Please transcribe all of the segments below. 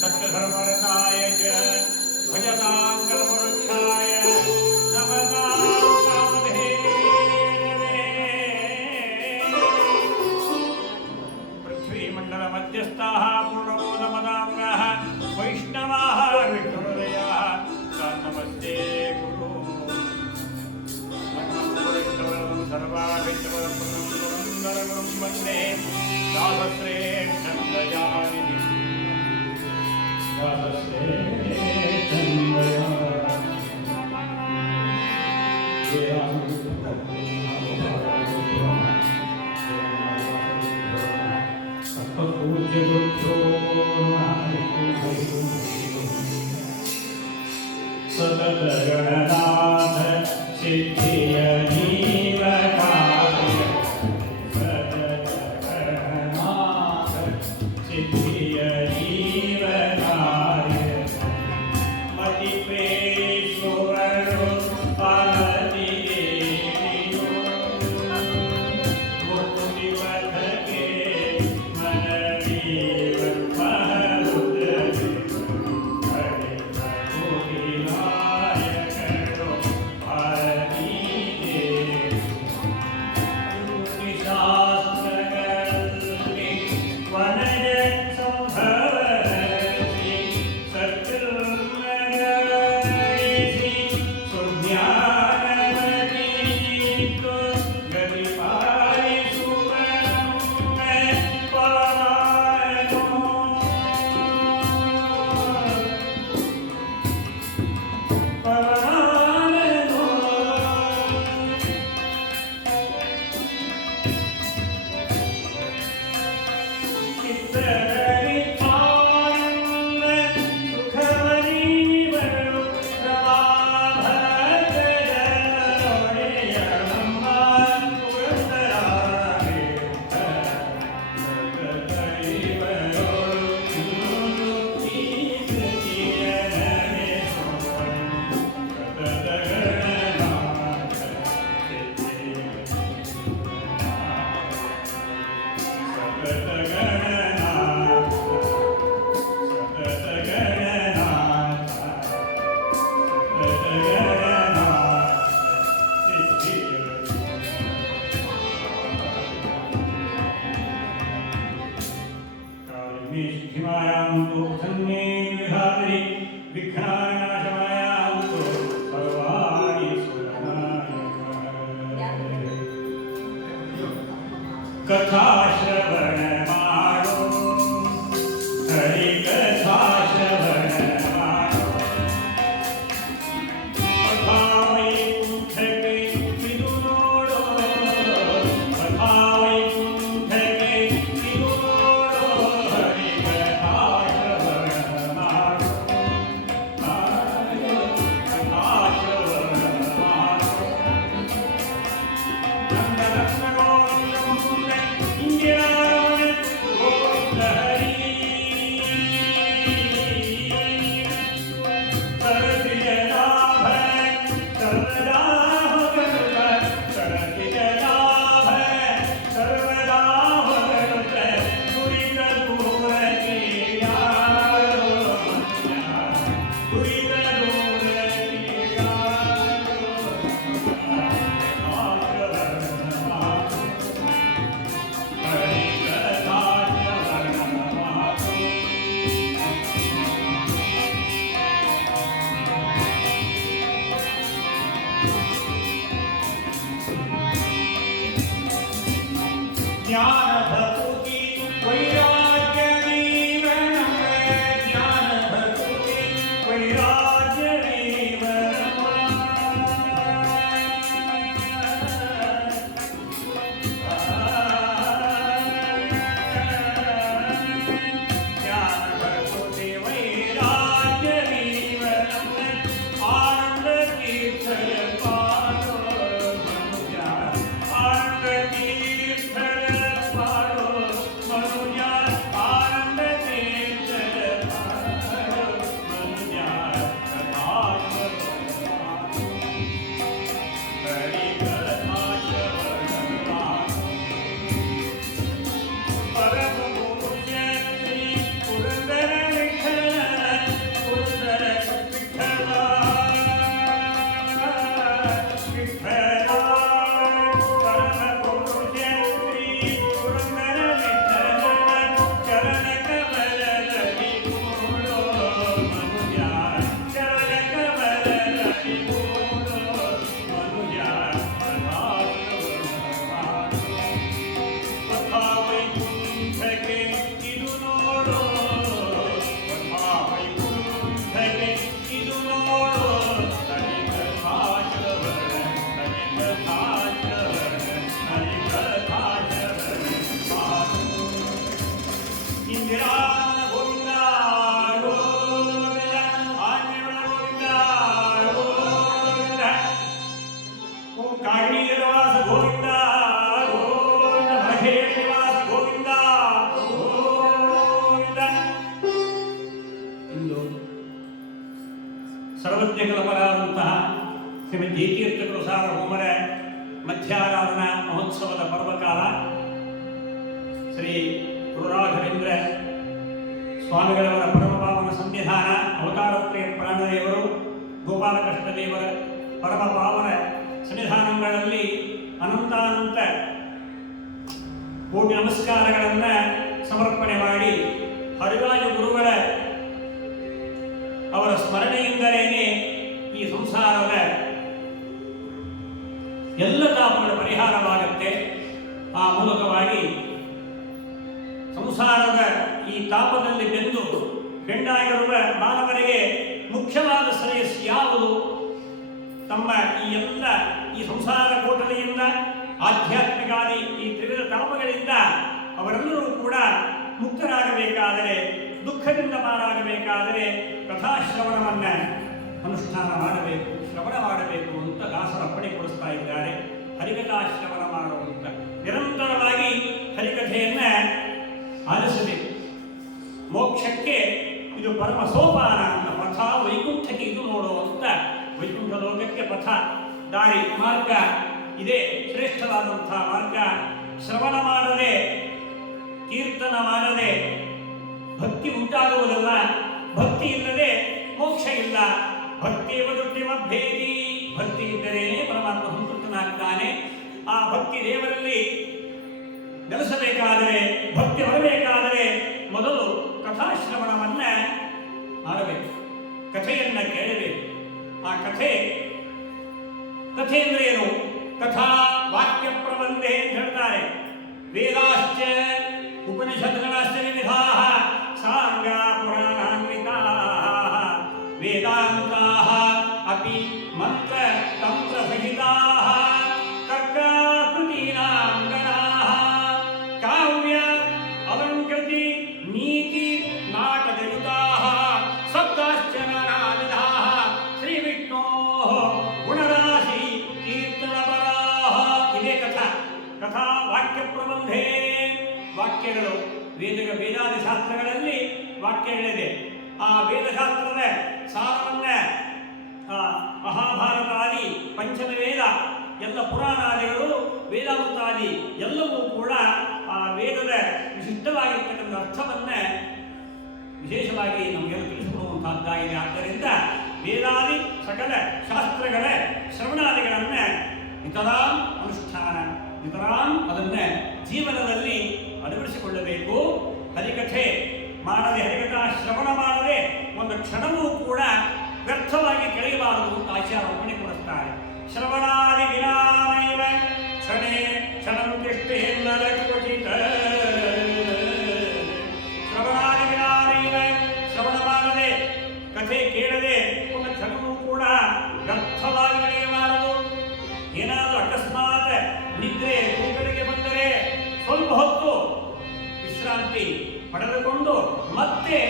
सत्यधर्मरताय च भजतां कर्मवृक्षाय नमतां कामधेनवे। पृथ्वीमण्डलमध्यस्थाः पूर्णबोधमदाम्नाः वैष्णवाः विष्णुहृदयाः नमस्ते गुरु सर्वाभिष्टवरं वन्दे दासश्रेष्ठं दयानिधिम् सततगणनाथ सिद्धिय जीवकार्य सततगणनाथ सिद्धिय जीवकार्य मति प्रेश्वरो पालति देविनो मुक्ति पथके मनवीव महरुदरे हरे कोटिलाय करो भारती ಜ್ಞಾನ ಭಕ್ತಿ ವೈರಾಗ್ಯ ನೀವ ನಮಗೆ ಜ್ಞಾನ ಭಕ್ತಿ ವೈರಾಗ್ಯ ನೀವ ಸರ್ವಜ್ಞಕಲ್ಪರಾದಂತಹ ಶ್ರೀಮದ್ ಜಯತೀರ್ಥಕರು ಸಾರ್ವಭೌಮರ ಮಧ್ಯಾರಾಧನಾ ಮಹೋತ್ಸವದ ಪರ್ವಕಾಲ ಶ್ರೀ ಗುರುರಾಘವೇಂದ್ರ ಸ್ವಾಮಿಗಳವರ ಪರಮಪಾವನ ಸನ್ನಿಧಾನ ಅವತಾರತ್ರಯ ಪ್ರಾಣದೇವರು ಗೋಪಾಲಕೃಷ್ಣ ದೇವರ ಪರಮಪಾವನ ಸನ್ನಿಧಾನಗಳಲ್ಲಿ ಅನಂತಾನಂತ ಕೋಟಿ ನಮಸ್ಕಾರಗಳನ್ನು ಸಮರ್ಪಣೆ ಮಾಡಿ ಹರಿವಾಯ ಗುರುಗಳ ಅವರ ಸ್ಮರಣೆಯಿಂದಲೇ ಈ ಸಂಸಾರದ ಎಲ್ಲ ತಾಪಗಳ ಪರಿಹಾರವಾಗುತ್ತೆ. ಆ ಮೂಲಕವಾಗಿ ಸಂಸಾರದ ಈ ತಾಪದಲ್ಲಿ ಬೆಂದು ಬೆಂಡಾಗಿರುವ ಮಾನವರಿಗೆ ಮುಖ್ಯವಾದ ಶ್ರೇಯಸ್ಸು ಯಾವುದು? ತಮ್ಮ ಈ ಸಂಸಾರ ಕೋಟಲೆಯಿಂದ ಆಧ್ಯಾತ್ಮಿಕಾದಿ ಈ ತ್ರಿವಿಧ ತಾಪಗಳಿಂದ ಅವರೆಲ್ಲರೂ ಕೂಡ ಮುಕ್ತರಾಗಬೇಕಾದರೆ, ದುಃಖದಿಂದ ಪಾರಾಗಬೇಕಾದರೆ ಕಥಾಶ್ರವಣವನ್ನು ಅನುಷ್ಠಾನ ಮಾಡಬೇಕು, ಶ್ರವಣ ಮಾಡಬೇಕು ಅಂತ ದಾಸರ ಅಪ್ಪಣೆ ಕೊಡಿಸ್ತಾ ಇದ್ದಾರೆ. ಹರಿಕಥಾಶ್ರವಣ ಮಾಡುವಂತ ನಿರಂತರವಾಗಿ ಹರಿಕಥೆಯನ್ನು ಆಲಿಸಬೇಕು. ಮೋಕ್ಷಕ್ಕೆ ಇದು ಪರಮ ಸೋಪಾನ ಅಂತ ಪಥ, ವೈಕುಂಠಕ್ಕೆ ಇದು ನೋಡುವಂತ ವೈಕುಂಠ ಲೋಕಕ್ಕೆ ಪಥ, ದಾರಿ, ಮಾರ್ಗ ಇದೇ ಶ್ರೇಷ್ಠವಾದಂತಹ ಮಾರ್ಗ. ಶ್ರವಣ ಮಾಡದೆ, ಕೀರ್ತನ ಮಾಡದೆ ಭಕ್ತಿ ಉಂಟಾಗುವುದಲ್ಲ. ಭಕ್ತಿ ಇಲ್ಲದೆ ಮೋಕ್ಷ ಇಲ್ಲ. ಭಕ್ತಿ ಭೇದಿ, ಭಕ್ತಿ ಇದ್ದರೇನೆ ಪರಮಾತ್ಮ ಸಂತೃಪ್ತನಾಗ್ತಾನೆ. ಆ ಭಕ್ತಿ ದೇವರಲ್ಲಿ ನೆಲೆಸಬೇಕಾದರೆ, ಭಕ್ತಿ ಬರಬೇಕಾದರೆ ಮೊದಲು ಕಥಾಶ್ರವಣವನ್ನ ಮಾಡಬೇಕು, ಕಥೆಯನ್ನ ಕೇಳಬೇಕು. ಆ ಕಥೆ ಅಂದ್ರೆ ಏನು? ಕಥಾ ವಾಕ್ಯ ಪ್ರಬಂಧೆ ಅಂತ ಹೇಳ್ತಾರೆ. ವೇದಾಶ್ಚ ಉಪನಿಷತ್ಗಳಶ್ಚ ವಿವಿಧಾಃ ಸಾಂಗ ಪುರಾಣಾನ್ವಿತಾಃ ವೇದಾಂತಾಃ ಅಪಿ ಮಂತ್ರ ತಂತ್ರ ಸಹಿತಾಃ ತರ್ಕಾಕೃತೀನಾಂ ಗಣಾಃ ಕಾವ್ಯ ಅಲಂಕೃತಿ ನೀತಿ ನಾಟಕಯುತಾಃ ಸಪ್ತಾಶ್ಚ ನಾನಾವಿಧಾಃ ಶ್ರೀ ವಿಷ್ಣೋಃ ಗುಣರಾಶಿ ಕೀರ್ತನಪರಾಃ. ಇದೇ ಕಥಾ ವಾಕ್ಯ ಪ್ರಬಂಧೆ. ವಾಕ್ಯಗಳು ವೇದಾದಿ ಶಾಸ್ತ್ರಗಳಲ್ಲಿ ವಾಕ್ಯಗಳಿದೆ. ಆ ವೇದಶಾಸ್ತ್ರದ ಸಾರವನ್ನ ಮಹಾಭಾರತಾದಿ ಪಂಚಮ ವೇದ, ಎಲ್ಲ ಪುರಾಣಾದಿಗಳು, ವೇದಾಂತಾದಿ ಎಲ್ಲವೂ ಕೂಡ ಆ ವೇದದ ವಿಶಿಷ್ಟವಾಗಿರ್ತಕ್ಕಂಥ ಅರ್ಥವನ್ನ ವಿಶೇಷವಾಗಿ ನಮಗೆಲ್ಲ ತಿಳಿಸಿಕೊಡುವಂತಹದ್ದಾಗಿದೆ. ಆದ್ದರಿಂದ ವೇದಾದಿ ಸಕಲ ಶಾಸ್ತ್ರಗಳ ಶ್ರವಣಾದಿಗಳನ್ನ ನಿತರಾಂ ಅನುಷ್ಠಾನ, ನಿತರಾಂ ಅದನ್ನ ಜೀವನದಲ್ಲಿ ಅಳವಡಿಸಿಕೊಳ್ಳಬೇಕು. ಹರಿಕಥೆ ಮಾಡದೆ, ಹರಿಕಥಾ ಶ್ರವಣ ಮಾಡದೆ ಒಂದು ಕ್ಷಣವೂ ಕೂಡ ವ್ಯರ್ಥವಾಗಿ ಕಳೆಯಬಾರದು ಅಂತ ಆಚಾರ್ಯ ಅಪ್ಪಣೆ ಕೊಡುತ್ತಾರೆ. ಶ್ರವಣಾದಿ ವಿನಾನೈವ ಕ್ಷಣೇ ಕ್ಷಣಂ ತಿಷ್ಠೇನ್ನರ ಕ್ವಚಿತ್ ಮತ್ತೆ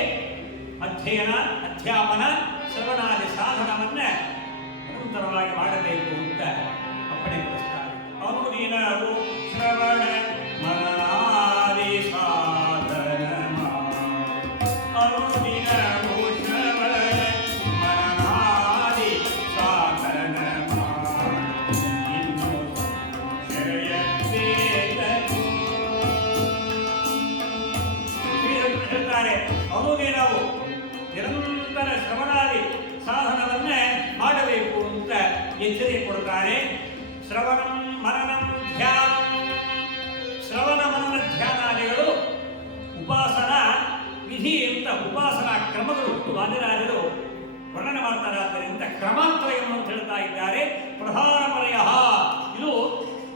ಅಧ್ಯಯನ ಅಧ್ಯಾಪನ ಶ್ರವಣಾದಿ ಸಾಧನವನ್ನ ನಿರಂತರವಾಗಿ ಮಾಡಬೇಕು ಅಂತ ಅಪ್ಪಣೆ ಕೊಡಿಸ್ತಾರೆ. ಅನುದಿನವೂ ಶ್ರವಣ ಮನನಾದಿ ಸಾಧನ ಅನುದಿನವೂ ಶ್ರವಣ ಮನನಾದಿ ಸಾಧನ ಇನ್ನು ಹೇಳ್ತಾರೆ. ಅನುದಿನವು ನಿರಂತರ ಶ್ರವಣಾದಿ ಸಾಧನವನ್ನೇ ಮಾಡಬೇಕು ಅಂತ ಎಚ್ಚರಿಕೆ ಕೊಡುತ್ತಾರೆ. ಶ್ರವಣಂ ಮನನಂ ಧ್ಯಾನ, ಶ್ರವಣ ಮನನ ಧ್ಯಾನಾದಿಗಳು ಉಪಾಸನಾ ವಿಧಿ ಅಂತ ಉಪಾಸನಾ ಕ್ರಮಗಳು ವಾದಿರಾಜರು ವರ್ಣನೆ ಮಾಡ್ತಾರೆ. ಆದ್ದರಿಂದ ಕ್ರಮಾತ್ರಯಂ ಅಂತ ಹೇಳ್ತಾ ಇದ್ದಾರೆ. ಪ್ರಧಾನ ಪರಯ ಇದು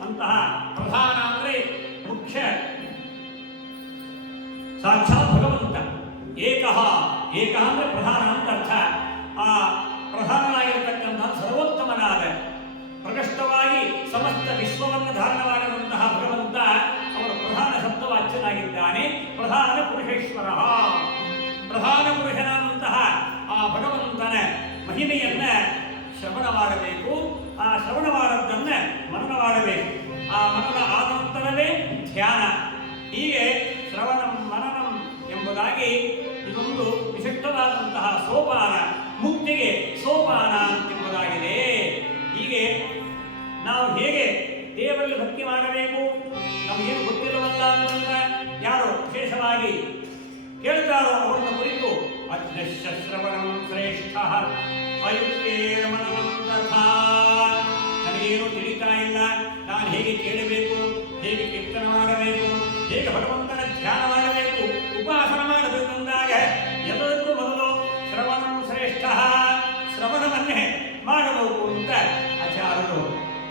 ಅಂತಹ ಪ್ರಧಾನ ಅಂದರೆ ಮುಖ್ಯ ಸಾಕ್ಷಾತ್ ಭಗವಂತ. ಏಕಃ ಏಕ ಅಂದರೆ ಪ್ರಧಾನ ಅಂತ ಅರ್ಥ. ಆ ಪ್ರಧಾನನಾಗಿರತಕ್ಕಂತಹ ಸರ್ವೋತ್ತಮನಾದ ಪ್ರಕಷ್ಟವಾಗಿ ಸಮಸ್ತ ವಿಶ್ವವನ್ನು ಧಾರಣ ಮಾಡಿರುವಂತಹ ಭಗವಂತ ಅವರ ಪ್ರಧಾನ ಶಬ್ದವಾಚ್ಯನಾಗಿದ್ದಾನೆ. ಪ್ರಧಾನ ಪುರುಷೇಶ್ವರ, ಪ್ರಧಾನ ಪುರುಷನಾದಂತಹ ಆ ಭಗವಂತನ ಮಹಿಮೆಯನ್ನ ಶ್ರವಣ ಮಾಡಬೇಕು. ಆ ಶ್ರವಣ ಮಾಡದ್ದನ್ನ ಮನನ ಮಾಡಬೇಕು. ಆ ಮನನ ಆದ ನಂತರವೇ ಧ್ಯಾನ. ಹೀಗೆ ಶ್ರವಣಂ ಮನನಂ ಎಂಬುದಾಗಿ ಇದೊಂದು ವಿಶಿಷ್ಟವಾದಂತಹ ಸೋಪಾನ, ಮುಕ್ತಿಗೆ ಸೋಪಾನ ಎಂಬುದಾಗಿದೆ. ಹೀಗೆ ನಾವು ಹೇಗೆ ದೇವರಲ್ಲಿ ಭಕ್ತಿ ಮಾಡಬೇಕು, ನಮಗೇನು ಗೊತ್ತಿಲ್ಲವಲ್ಲ ಅಂತಂದ್ರೆ ಯಾರು ವಿಶೇಷವಾಗಿ ಕೇಳ್ತಾರೋ ಅವರನ್ನು ಕುರಿತು ಅಜ್ಞಶ್ಯ ಶ್ರವಣಂ ಶ್ರೇಷ್ಠ ಅಯುಕ್ತೇರಮಣಂ ತಥಾ. ನನಗೇನು ತಿಳಿತಾ ಇಲ್ಲ, ನಾನು ಹೇಗೆ ಕೇಳಬೇಕು, ಹೇಗೆ ಕೀರ್ತನ ಮಾಡಬೇಕು, ಹೇಗೆ ಭಗವಂತನ ಧ್ಯಾನ ಮಾಡಬೇಕು, ಉಪಾಸನ ಮಾಡಬೇಕು ಅಂದಾಗ ಎಲ್ಲದಕ್ಕೂ ಮೊದಲು ಶ್ರವಣಂ ಶ್ರೇಷ್ಠ, ಶ್ರವಣವನ್ನೇ ಮಾಡಬೇಕು ಅಂತ ಆಚಾರ್ಯರು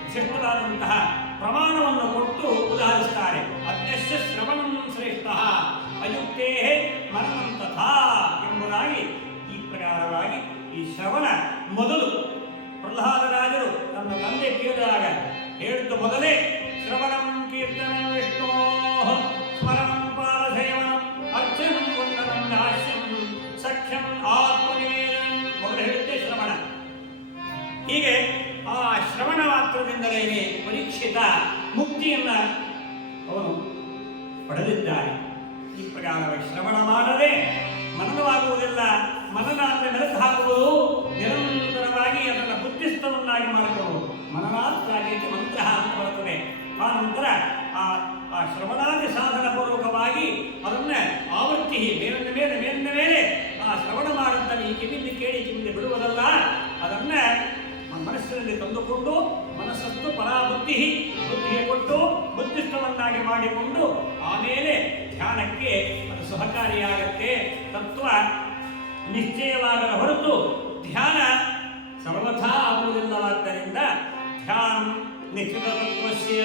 ವಿಶಿಷ್ಟವಾದಂತಹ ಪ್ರಮಾಣವನ್ನು ಕೊಟ್ಟು ಉದಾಹರಿಸುತ್ತಾರೆ. ಅಜ್ಞಶ್ಯ ಶ್ರವಣಂ ಶ್ರೇಷ್ಠ ಅಯುಕ್ತೇ ಮನನಂ ತಥಾ ಎಂಬುದಾಗಿ ಈ ಪ್ರಕಾರವಾಗಿ ಈ ಶ್ರವಣ ಮೊದಲು ಪ್ರಹ್ಲಾದರಾಜರು ತನ್ನ ತಂದೆ ಕೇಳಿದಾಗ ಹೇಳಿದ ಮೊದಲೇ ಶ್ರವಣಂ ಕೀರ್ತನಂ ವಿಷ್ಣೋ ಸ್ಮರಣಂ ಪಾದಸೇವನಂ ಅರ್ಚನಂ ವಂದನಂ ದಾಸ್ಯಂ ಸಖ್ಯಂ ಆತ್ಮನಿವೇದನಂ ಮೊದಲು ಹೇಳುತ್ತೆ ಶ್ರವಣ. ಹೀಗೆ ಆ ಶ್ರವಣ ಮಾತ್ರದಿಂದಲೇ ಪರೀಕ್ಷಿತ ಮುಕ್ತಿಯನ್ನ ಅವನು ಪಡೆದಿದ್ದಾನೆ. ಈ ಪ್ರಕಾರವಾಗಿ ಶ್ರವಣ ಮಾಡದೆ ಮನನವಾಗುವುದಿಲ್ಲ. ಮನನ ಅಂದರೆ ಮೆಲುಕು ಹಾಕುವುದು, ನಿರಂತರವಾಗಿ ಅದನ್ನು ಬುದ್ಧಿಸ್ತವನ್ನಾಗಿ ಮಾಡಿಕೊಳ್ಳುವುದು. ಮನನಾರ್ಥಾಗಿ ಮಂತ್ರ ಅಂತ ಬರುತ್ತದೆ. ಆ ನಂತರ ಆ ಶ್ರವಣಾದಿ ಸಾಧನ ಪೂರ್ವಕವಾಗಿ ಅದನ್ನ ಆವೃತ್ತಿ ಮೇಲಿನ ಮೇಲೆ ಆ ಶ್ರವಣ ಮಾಡುತ್ತಾನೆ. ಈ ಕಿವಿಂದ ಕೇಳಿ ಕಿವಿಂದ ಬಿಡುವುದಲ್ಲ, ಅದನ್ನ ಮನಸ್ಸಿನಲ್ಲಿ ತಂದುಕೊಂಡು ಮನಸ್ಸನ್ನು ಬುದ್ಧಿಗೆ ಕೊಟ್ಟು ಬುದ್ಧಿಸ್ತವನ್ನಾಗಿ ಮಾಡಿಕೊಂಡು ಆಮೇಲೆ ಧ್ಯಾನಕ್ಕೆ ಅದು ಸಹಕಾರಿಯಾಗತ್ತೆ. ತತ್ವ ನಿಶ್ಚಯವಾಗದ ಹೊರತು ಧ್ಯಾನ ಸರ್ವಥಾ ಆಗುವುದಿಲ್ಲವಾದ್ದರಿಂದ ಧ್ಯಾನ ನಿಶ್ಚಿತ ತತ್ವಸ್ಯ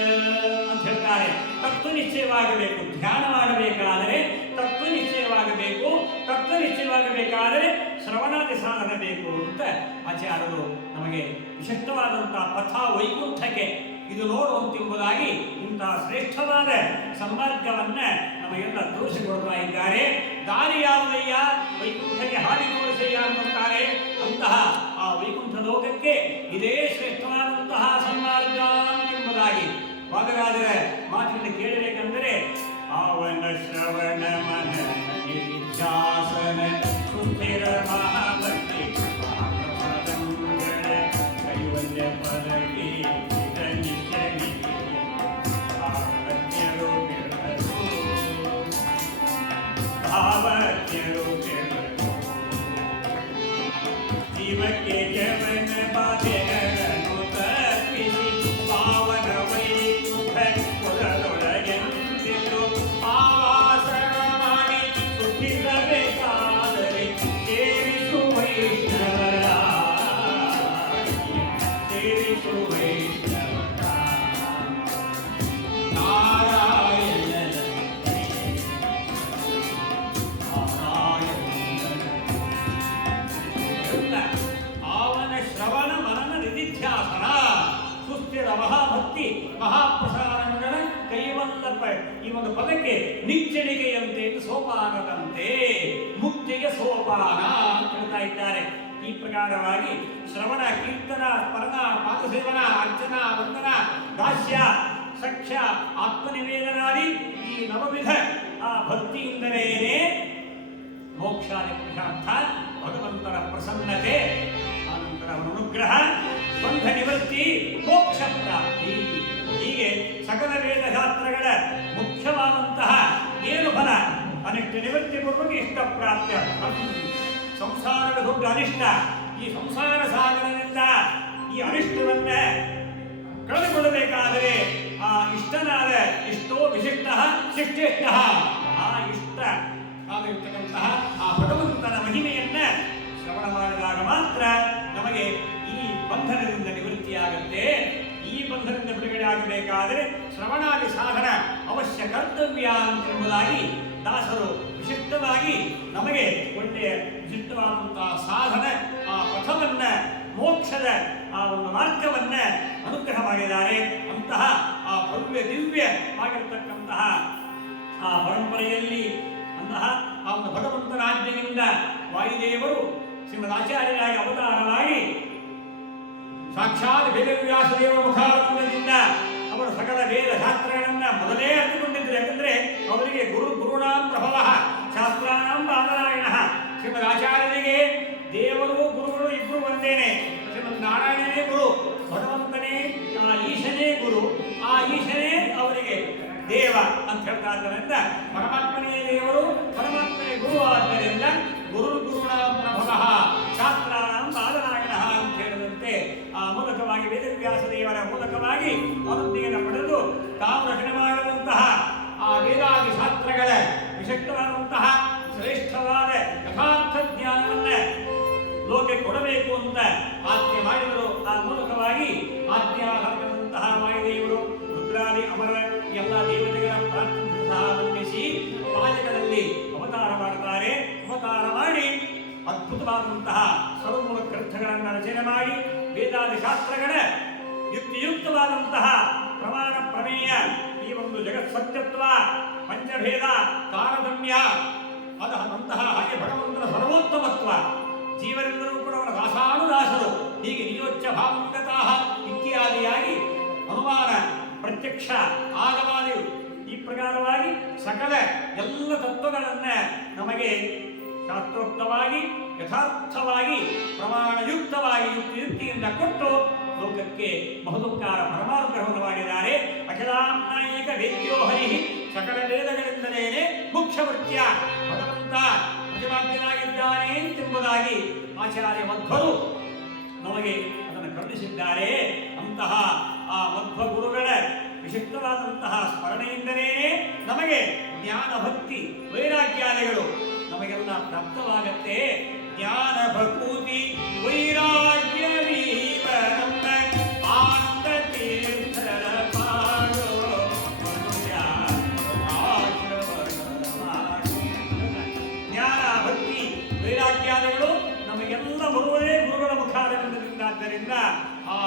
ಅಂತ ಹೇಳ್ತಾರೆ. ತತ್ವ ನಿಶ್ಚಯವಾಗಬೇಕು. ಧ್ಯಾನ ಮಾಡಬೇಕಾದರೆ ತತ್ವ ನಿಶ್ಚಯವಾಗಬೇಕು. ತತ್ವ ನಿಶ್ಚಯವಾಗಬೇಕಾದರೆ ಶ್ರವಣಾದಿ ಸಾಧನ ಬೇಕು ಅಂತ ಆಚಾರ್ಯರು ನಮಗೆ ವಿಶಿಷ್ಟವಾದಂತಹ ಪಥ ವೈಕುಂಠಕ್ಕೆ ಇದು ನೋಡುವಂತೆಂಬುದಾಗಿ ಇಂತಹ ಶ್ರೇಷ್ಠವಾದ ಸನ್ಮಾರ್ಗವನ್ನ ನಮಗೆಲ್ಲ ತೋರಿಸಿಕೊಡ್ತಾ ಇದ್ದಾರೆ. ದಾರಿ ಯಾವುದಯ್ಯ, ವೈಕುಂಠಕ್ಕೆ ಹಾದಿ ತೋರಿಸಯ್ಯ ಅನ್ನುತ್ತಾರೆ. ಅಂತಹ ಆ ವೈಕುಂಠ ಲೋಕಕ್ಕೆ ಇದೇ ಶ್ರೇಷ್ಠವಾದಂತಹ ಸನ್ಮಾರ್ಗ ಎಂಬುದಾಗಿ ವಾಗರಾಜರ ಮಾತಿನಲ್ಲಿ ಕೇಳಬೇಕೆಂದರೆ ಅವನ ಶ್ರವಣ ಮನನ ನಿಧ್ಯಾಸನ ಸುಸ್ಥಿರ ಮಹಾಭಕ್ತಿ ಕೈವಲ್ಯ ಪದಕ್ಕೆ ಜೀವಕ್ಕೆ ಜವನ ಬಾಧೆಗಳನ್ನು ತಪ್ಪಿಸಿ ಪಾವನ ವೈಕುಂಠ ಕುಲದೊಳಗೆಂದಿರು ಆವಾಸನ ಮಾಡಿ ಸುಖಿಸಬೇಕಾದರೆ ಸೇರಿಸು ವೈಷ್ಣವರ ಮಹಾಭಕ್ತಿ ಮಹಾಪ್ರಸಾದಗಳ ಕೈವಲ್ಲಪ ಈ ಒಂದು ಪದಕ್ಕೆ ನಿಚ್ಚಣಿಕೆಯಂತೆ ಸೋಪಾನದಂತೆ ಮುಕ್ತಿಗೆ ಸೋಪಾನ ಅಂತ ಹೇಳ್ತಾ ಇದ್ದಾರೆ. ಈ ಪ್ರಕಾರವಾಗಿ ಶ್ರವಣ, ಕೀರ್ತನ, ಸ್ಮರಣ, ಪಾದಸೇವನ, ಅರ್ಚನಾ, ವಂದನ, ದಾಸ್ಯ, ಸಖ್ಯ, ಆತ್ಮನಿವೇದನಾದಿ ಈ ನವವಿಧ ಭಕ್ತಿಯಿಂದಲೇ ಮೋಕ್ಷಾದಿ ಪುರುಷಾರ್ಥ, ಭಗವಂತನ ಪ್ರಸನ್ನತೆ, ಆನಂತರ ಅವನ ಅನುಗ್ರಹ, ಬಂಧ ನಿವೃತ್ತಿ, ಮೋಕ್ಷ ಪ್ರಾಪ್ತಿ. ಹೀಗೆ ಸಕಲ ವೇದಶಾಸ್ತ್ರಗಳ ಮುಖ್ಯವಾದಂತಹ ಏನು ಫಲ? ಅನಿಷ್ಟ ನಿವೃತ್ತಿ ಪೂರ್ವಕ ಇಷ್ಟ ಪ್ರಾಪ್ತಿ. ಸಂಸಾರದ ದೊಡ್ಡ ಅನಿಷ್ಟ. ಈ ಸಂಸಾರ ಸಾಗರದಿಂದ ಈ ಅನಿಷ್ಟವನ್ನ ಕಳೆದುಕೊಳ್ಳಬೇಕಾದರೆ ಆ ಇಷ್ಟನಾದ ಇಷ್ಟೋ ವಿಶಿಷ್ಟ ಶಿಷ್ಟೇಷ್ಟ ಆ ಇಷ್ಟ ಆಗಿರ್ತಕ್ಕಂತಹ ಆ ಭಗವಂತನ ಮಹಿಮೆಯನ್ನ ಶ್ರವಣ ಮಾಡಿದಾಗ ಮಾತ್ರ ನಮಗೆ ಈ ಬಂಧನದಿಂದ ನಿವೃತ್ತಿಯಾಗುತ್ತೆ. ಈ ಬಂಧನದಿಂದ ಬಿಡುಗಡೆ ಆಗಬೇಕಾದರೆ ಶ್ರವಣಾದಿ ಸಾಧನ ಅವಶ್ಯ ಕರ್ತವ್ಯ ಎಂಬುದಾಗಿ ದಾಸರು ವಿಶಿಷ್ಟವಾಗಿ ನಮಗೆ ಒಳ್ಳೆಯ ವಿಶಿಷ್ಟವಾದಂತಹ ಸಾಧನ, ಆ ಪಥವನ್ನ, ಮೋಕ್ಷದ ಆ ಒಂದು ಮಾರ್ಗವನ್ನ ಅನುಗ್ರಹ ಮಾಡಿದ್ದಾರೆ. ಅಂತಹ ಆ ಭವ್ಯ ದಿವ್ಯವಾಗಿರತಕ್ಕಂತಹ ಆ ಪರಂಪರೆಯಲ್ಲಿ ಅಂತಹ ಆ ಒಂದು ಭಗವಂತನ ಆಜ್ಞೆಯಿಂದ ವಾಯುದೇವರು ಶ್ರೀಮದಾಚಾರ್ಯರಾಗಿ ಅವತಾರ ಮಾಡಿ ಸಾಕ್ಷಾತ್ ವೇದವ್ಯಾಸದೇವರ ಮುಖಾರವಿಂದದಿಂದ ಅವರು ಸಕಲ ವೇದ ಶಾಸ್ತ್ರಗಳನ್ನ ಮೊದಲೇ ಅರಿತುಕೊಂಡಿದ್ರು. ಯಾಕಂದ್ರೆ ಅವರಿಗೆ ಗುರುಣಾಂ ಪ್ರಭವ ಶಾಸ್ತ್ರಾಣಾಂ ಬಾದರಾಯಣ. ಶ್ರೀಮದಾಚಾರ್ಯರಿಗೆ ದೇವರು ಗುರುಗಳು ಇಬ್ಬರು ಒಂದೇನೆ. ಶ್ರೀಮದ್ ನಾರಾಯಣನೇ ಗುರು, ಭಗವಂತನೇ ಈಶನೇ ಗುರು, ಆ ಈಶನೇ ಅವರಿಗೆ ದೇವ ಅಂತ ಹೇಳ್ತಾ ಇದ್ದರಿಂದ ಪರಮಾತ್ಮನೇ ದೇವರು, ಪರಮಾತ್ಮನೇ ಗುರು. ಆದ್ದರಿಂದ ಗುರುಣಾಂ ಪ್ರಭವ ಶಾಸ್ತ್ರಾಣಾಂ ಬಾದರಾಯಣ ಅಂತ ಹೇಳಿದಂತೆ ಆ ಮೂಲಕವಾಗಿ ವೇದವ್ಯಾಸ ದೇವರ ಮೂಲಕವಾಗಿ ಅನುಜ್ಞೆಯನ್ನು ಪಡೆದು ತಾವು ರಚನೆ ಮಾಡಿದಂತಹ ಆ ವೇದಾದಿ ಶಾಸ್ತ್ರಗಳ ವಿಶಿಷ್ಟವಾದಂತಹ ಶ್ರೇಷ್ಠವಾದ ಯಥಾರ್ಥ ಜ್ಞಾನವನ್ನ ಲೋಕಕ್ಕೆ ಕೊಡಬೇಕು ಅಂತ ಆಜ್ಞೆ ಮಾಡಿದರು. ಆ ಮೂಲಕವಾಗಿ ಆಜ್ಞಾಧಾರಕದಂತಹ ವಾಯುದೇವರು ರುದ್ರಾದಿ ಅಮರ ಎಲ್ಲ ದೇವತೆಗಳ ಪ್ರಾರ್ಥನೆ ಮನ್ನಿಸಿ ಪಾಜಕದಲ್ಲಿ ಅವತಾರ ಮಾಡುತ್ತಾರೆ. ಅವತಾರ ಮಾಡಿ ಅದ್ಭುತವಾದಂತಹ ಸರ್ವಮೂಲ ಗ್ರಂಥಗಳನ್ನು ರಚನೆ ಮಾಡಿ ವೇದಾದಿ ಶಾಸ್ತ್ರಗಳ ಯುಕ್ತಿಯುಕ್ತವಾದಂತಹ ಪ್ರಮಾಣ ಪ್ರಮೇಯ, ಈ ಒಂದು ಜಗತ್ ಸತ್ಯತ್ವ, ಪಂಚಭೇದ, ತಾರತಮ್ಯ ಅಂತಹ ಹಾಗೆ ಭಗವಂತನ ಸರ್ವೋತ್ತಮತ್ವ, ಜೀವರೆಲ್ಲರೂ ಕೂಡ ಅವರ ದಾಸಾನುದಾಸರು, ಹೀಗೆ ನಿಯೋಚ್ಯ ಭಾವಂಗತಃ ಇತ್ಯಾದಿಯಾಗಿ ಅನುಮಾನ, ಪ್ರತ್ಯಕ್ಷ, ಆಗಮಾದಿ ಈ ಪ್ರಕಾರವಾಗಿ ಸಕಲ ಎಲ್ಲ ತತ್ವಗಳನ್ನ ನಮಗೆ ಶಾಸ್ತ್ರೋಕ್ತವಾಗಿ ಯಥಾರ್ಥವಾಗಿ ಪ್ರಮಾಣಯುಕ್ತವಾಗಿ ಯುಕ್ತಿಯಿಂದ ಕೊಟ್ಟು ಲೋಕಕ್ಕೆ ಮಹದುಪಕಾರ ಪರಮಾನುಗ್ರಹವನ್ನು ಮಾಡಿದ್ದಾರೆ. ಅಖಿಲಾಂನಾಯಕ ವೇದ್ಯೋ ಹರಿ, ಸಕಲ ವೇದಗಳಿಂದಲೇ ಮುಖ್ಯ ವೃತ್ಯ ಭಗವಂತ ಪ್ರತಿಪಾದ್ಯನಾಗಿದ್ದಾನೆ ಎಂಬುದಾಗಿ ಆಚಾರ್ಯ ಮಧ್ವರು ನಮಗೆ ಅದನ್ನು ಕರುಣಿಸಿದ್ದಾರೆ. ಅಂತಹ ಆ ಮಧ್ವ ಗುರುಗಳ ವಿಶಿಷ್ಟವಾದಂತಹ ಸ್ಮರಣೆಯಿಂದಲೇ ನಮಗೆ ಜ್ಞಾನ, ಭಕ್ತಿ, ವೈರಾಗ್ಯಾದಿಗಳು ನಮಗೆಲ್ಲ ಪ್ರಾಪ್ತವಾಗತ್ತೆ. ಜ್ಞಾನ ಭಕೂತಿ ವೈರಾಗ್ಯ ಆನಂದ ತೀರ್ಥರ ಮಾಡೋ ಜ್ಞಾನ, ಭಕ್ತಿ, ವೈರಾಗ್ಯಾದಿಗಳು ನಮಗೆಲ್ಲ ಬರುವುದೇ ಗುರುಗಳ ಮುಖಾರವಿಂದದಿಂದ ಆ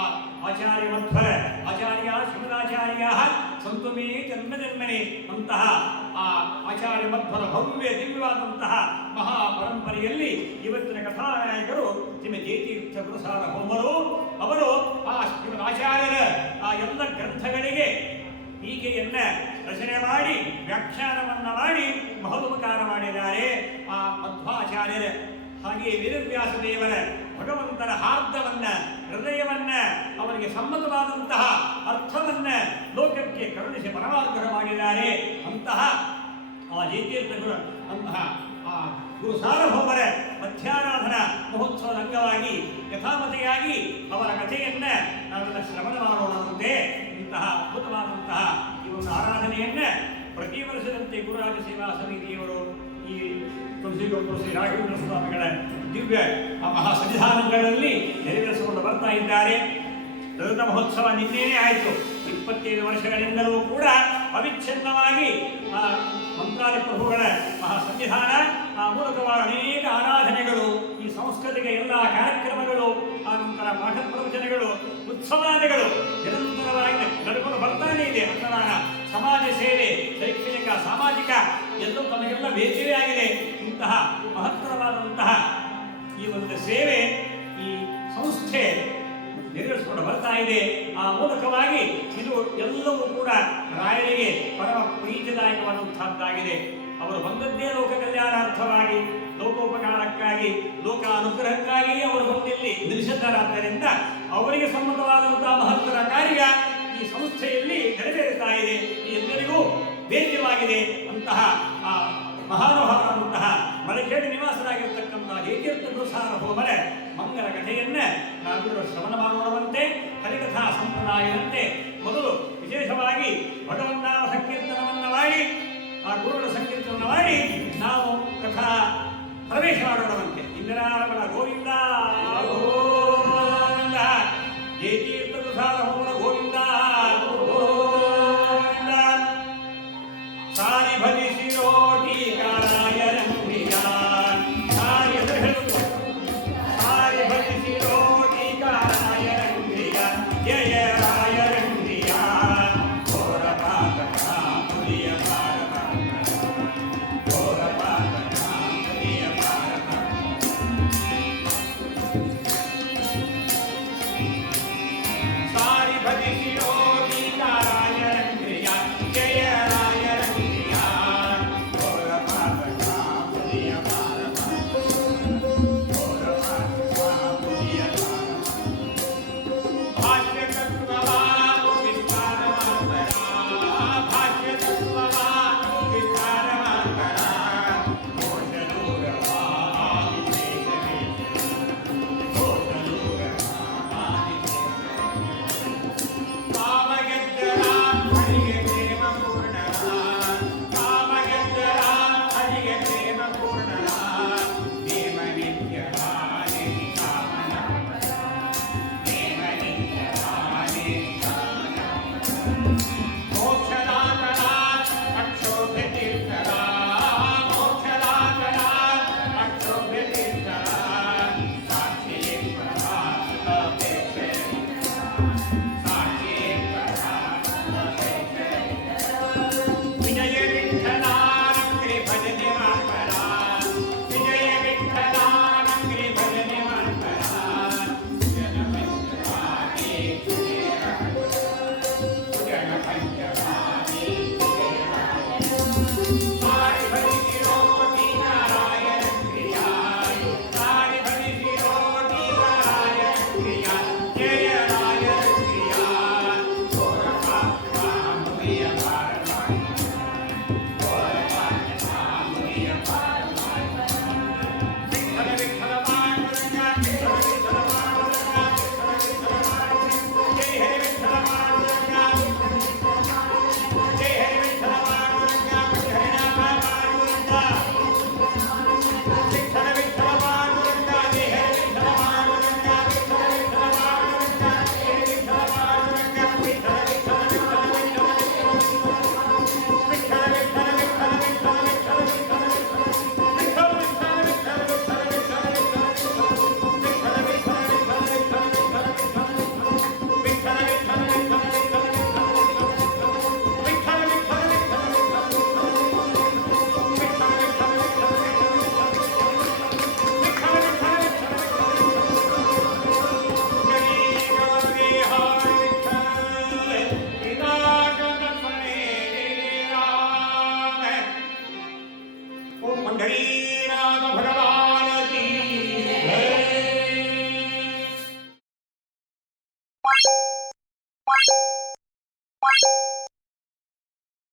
ಆಚಾರ್ಯ ಮಧ್ವರ ಆಚಾರ್ಯ ಶ್ರೀಮದಾಚಾರ್ಯ ಸಂತು ಮೇ ಜನ್ಮ ಜನ್ಮನೆ ಅಂತಹ ಆ ಆಚಾರ್ಯ ಮಧ್ವರ ಭವ್ಯ ದಿವ್ಯವಾದಂತಹ ಮಹಾ ಪರಂಪರೆಯಲ್ಲಿ ಇವತ್ತಿನ ಕಥಾನಾಯಕರು ಶ್ರೀಮದ್ ಜಯತೀರ್ಥ ಗುರುಸಾರ ಹೋಮರು. ಅವರು ಆ ಶ್ರೀಮದಾಚಾರ್ಯರ ಆ ಎಲ್ಲ ಗ್ರಂಥಗಳಿಗೆ ಟೀಕೆಯನ್ನ ರಚನೆ ಮಾಡಿ ವ್ಯಾಖ್ಯಾನವನ್ನ ಮಾಡಿ ಮಹೋಪಕಾರ ಮಾಡಿದ್ದಾರೆ. ಆ ಮಧ್ವಾಚಾರ್ಯರ ಹಾಗೆ ವೇದವ್ಯಾಸ ದೇವರ ಭಗವಂತನ ಹಾರ್ದವನ್ನ, ಹೃದಯವನ್ನ, ಅವರಿಗೆ ಸಮ್ಮತವಾದಂತಹ ಅರ್ಥವನ್ನ ಲೋಕಕ್ಕೆ ಕರುಣಿಸಿ ಪರಮಾನುಗ್ರಹ ಮಾಡಿದ್ದಾರೆ. ಅಂತಹ ಆ ಜಯತೀರ್ಥಗುರು ಅಂತಹ ಆ ಗುರು ಸಾರ್ವಭೌಮರ ಮಧ್ಯಾರಾಧನಾ ಮಹೋತ್ಸವದ ಅಂಗವಾಗಿ ಯಥಾಮತೆಯಾಗಿ ಅವರ ಕಥೆಯನ್ನ ನಾವೆಲ್ಲ ಶ್ರವಣ ಮಾಡೋಣಂತೆ. ಇಂತಹ ಅದ್ಭುತವಾದಂತಹ ಈ ಒಂದು ಆರಾಧನೆಯನ್ನ ಪ್ರತಿ ವರ್ಷದಂತೆ ಗುರುರಾಜ ಸೇವಾ ಸಮಿತಿಯವರು ಈ ತುಳಸಿಗೊಬ್ಬರು ಶ್ರೀ ರಾಘವೇಂದ್ರ ಸ್ವಾಮಿಗಳ ದಿವ್ಯ ಆ ಮಹಾ ಸನ್ನಿಧಾನಗಳಲ್ಲಿ ನೆರವೇರಿಸಿಕೊಂಡು ಬರ್ತಾ ಇದ್ದಾರೆ. ಲಲಿತ ಮಹೋತ್ಸವ ನಿನ್ನೆನೇ ಆಯಿತು. 25 ವರ್ಷಗಳಿಂದಲೂ ಕೂಡ ಅವಿಚ್ಛಿನ್ನವಾಗಿ ಆ ಮಂತ್ರಾಲಯ ಪ್ರಭುಗಳ ಮಹಾ ಸನ್ನಿಧಾನ, ಆ ಮೂಲಕವಾಗಿ ಅನೇಕ ಆರಾಧನೆಗಳು, ಈ ಸಾಂಸ್ಕೃತಿಕ ಎಲ್ಲ ಕಾರ್ಯಕ್ರಮಗಳು, ಆ ನಂತರ ಪಾಠ ಪ್ರವಚನಗಳು, ಉತ್ಸವಾದಿಗಳು ನಿರಂತರವಾಗಿ ನಡ್ಕೊಂಡು ಬರ್ತಾನೇ ಇದೆ. ಅನ್ನದಾನ ಸಮಾಜ ಸೇವೆ, ಶೈಕ್ಷಣಿಕ, ಸಾಮಾಜಿಕ ಎಲ್ಲವೂ ತಮಗೆಲ್ಲ ವೇದಿಕೆ ಆಗಿದೆ. ಇಂತಹ ಮಹತ್ತರವಾದಂತಹ ಈ ಒಂದು ಸೇವೆ ಈ ಸಂಸ್ಥೆ ನಿರ್ವಹಿಸಿಕೊಂಡು ಬರ್ತಾ ಇದೆ. ಆ ಮೂಲಕವಾಗಿ ಇದು ಎಲ್ಲವೂ ಕೂಡ ರಾಯರಿಗೆ ಪರಮ ಪ್ರೀತಿದಾಯಕವಾದಂತಹದ್ದಾಗಿದೆ. ಅವರು ಬಂದದ್ದೇ ಲೋಕ ಕಲ್ಯಾಣಾರ್ಥವಾಗಿ, ಲೋಕೋಪಕಾರಕ್ಕಾಗಿ, ಲೋಕ ಅನುಗ್ರಹಕ್ಕಾಗಿ ಅವರು ಬಂದಿಲ್ಲಿ ನಿಲ್ಲಿಸಿದ್ದಾರಾದ್ದರಿಂದ ಅವರಿಗೆ ಸಮ್ಮತವಾದಂತಹ ಮಹತ್ತರ ಕಾರ್ಯ ಈ ಸಂಸ್ಥೆಯಲ್ಲಿ ನೆರವೇರುತ್ತಾ ಇದೆ. ಎಲ್ಲರಿಗೂ ವೇದ್ಯವಾಗಿದೆ. ಅಂತಹ ಆ ಮಹಾನುಭಾವಂತಹ ಮಲೆಕೇಡಿ ನಿವಾಸರಾಗಿರ್ತಕ್ಕಂತಹ ಜಯತೀರ್ಥ ಗುರುಸಾರ ಹೋಮರ ಮಂಗಲ ಕಥೆಯನ್ನ ನಾವಿವರು ಶ್ರವಣ ಮಾಡೋಣವಂತೆ. ಹರಿಕಥಾ ಸಂಪ್ರದಾಯದಂತೆ ಮೊದಲು ವಿಶೇಷವಾಗಿ ಭಗವಂತನ ಸಂಕೀರ್ತನವನ್ನ ಮಾಡಿ, ಆ ಗುರುಗಳ ಸಂಕೀರ್ತನವನ್ನು ಮಾಡಿ ನಾವು ಕಥಾ ಪ್ರವೇಶ ಮಾಡೋಣವಂತೆ. ಇಂದಿರಾರಮಣ ಗೋವಿಂದ ಗೋವಿಂದ.